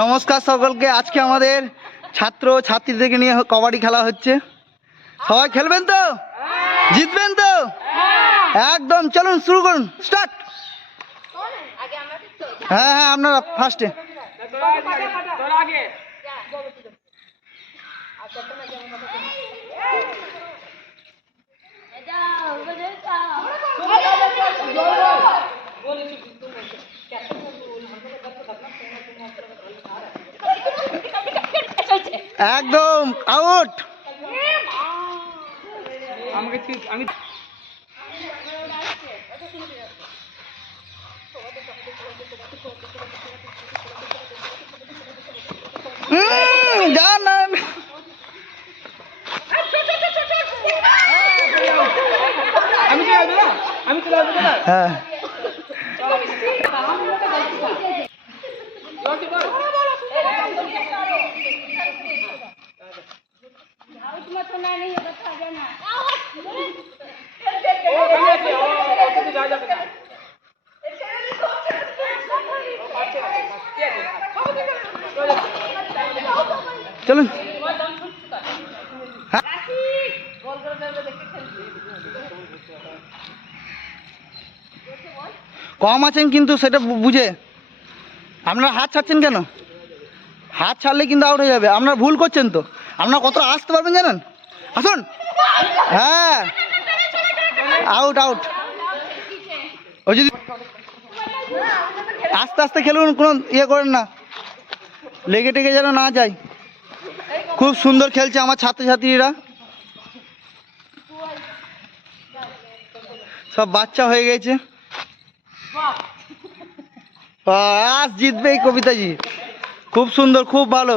নমস্কার সকলকে। আজকে আমাদের ছাত্র ছাত্রীদেরকে নিয়ে কবাডি খেলা হচ্ছে। সবাই খেলবেন তো? জিতবেন তো? একদম। চলুন শুরু করুন, স্টার্ট। হ্যাঁ হ্যাঁ, আপনারা ফার্স্টে। একদম আউট। জান হ্যাঁ, চলুন। কম আছেন কিন্তু সেটা বুঝে। আপনারা হাত ছাড়ছেন কেন? হাত ছাড়লে কিন্তু আউট হয়ে যাবে। আপনারা ভুল করছেন তো। আপনারা কতটা আসতে পারবেন জানেন? আসুন। হ্যাঁ, আউট আউট। ওই যদি আস্তে আস্তে খেলুন, কোনো ইয়ে করেন না, লেগে টেগে যেন না যায়। খুব সুন্দর খেলছে আমার ছাত্রছাত্রীরা, সব বাচ্চা হয়ে গেছে। আজ জিতবে এই কবিতাজি। খুব সুন্দর, খুব ভালো।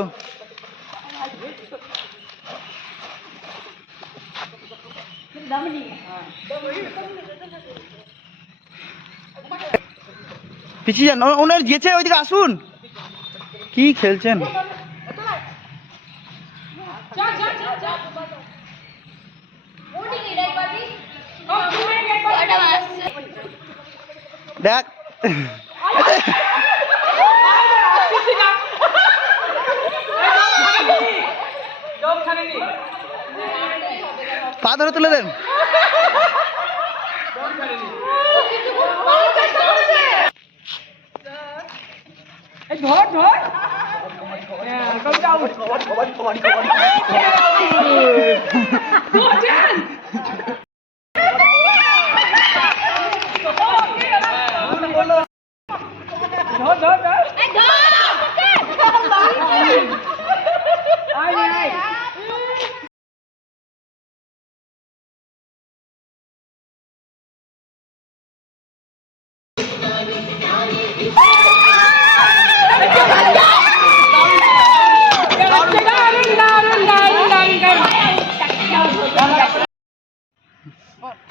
পিছিয়ে যান, ওনার গেছে, ওইদিকে আসুন। কি খেলছেন? দেখ, পা ধরে তুলে দেন। ধর ধর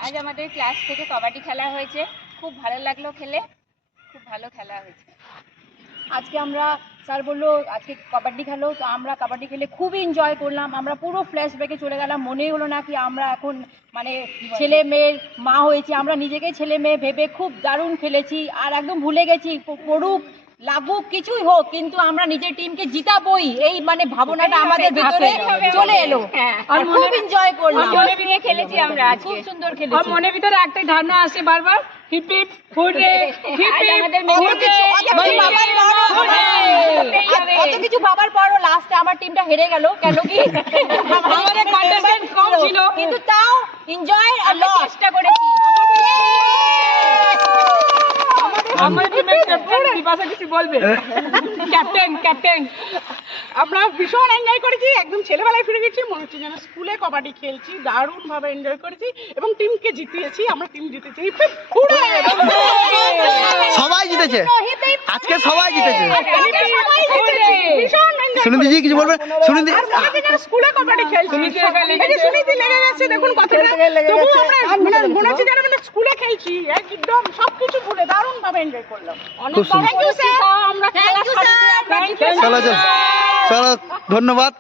আজ আমাদের ক্লাস থেকে কবাডি খেলা হয়েছে, খুব ভালো লাগলো খেলে, খুব ভালো খেলা হয়েছে। আজকে আমরা স্যার বললো আজকে কবাডি খেলো, তো আমরা কবাডি খেলে খুবই এনজয় করলাম। আমরা পুরো ফ্ল্যাশব্যাকে চলে গেলাম, মনেই হলো না কি আমরা এখন মানে ছেলে মেয়ের মা হয়েছি। আমরা নিজেকেই ছেলে মেয়ে ভেবে খুব দারুণ খেলেছি, আর একদম ভুলে গেছি পড়ুক লাগুক কিছুই হোক, কিন্তু আমরা নিজের টিমকে জিতাবই, এই মানে ভাবনাটা আমাদের ভিতরে চলে এলো। আর খুব এনজয় করলাম, খেলেছি আমরা, খুব সুন্দর খেলেছি। আর মনের ভিতরে একটাই ধারণা আসে বারবার, hip hip hurray, hip hip কত কিছু বাবার পরও লাস্টে আমার টিমটা হেরে গেল। কেন কি আমাদের কন্টেস্টেন্ট কম ছিল, কিন্তু তাও এনজয় আর চেষ্টা করেছি। আমার টিমের ক্যাপ্টেন বিপাশা কিছু বলবে? ক্যাপ্টেন আমরা ভীষণ এনজয় করেছি, একদম ছেলেবেলায় ফিরে গেছি, মনে হচ্ছে যেন স্কুলে কবাডি খেলছি। দারুণ ভাবে এনজয় করেছি এবং টিমকে জিতিয়েছি। আমরা টিম জিতেছি, সবাই জিতেছে আজকে, সবাই জিতেছে। সুনীতি জি কিছু বলবেন? সুনীতি স্কুলে কবাডি খেলছি, সুনীতি লেগে গেছে, দেখুন কথাটা। তবু আমরা মনে হচ্ছে যেন আমরা স্কুলে খেলছি, একদম সবকিছু ভুলে দারুণ ভাবে এনজয় করলাম। অনেক থ্যাংক ইউ স্যার। আমরা খেলা চলো চলো, ধন্যবাদ।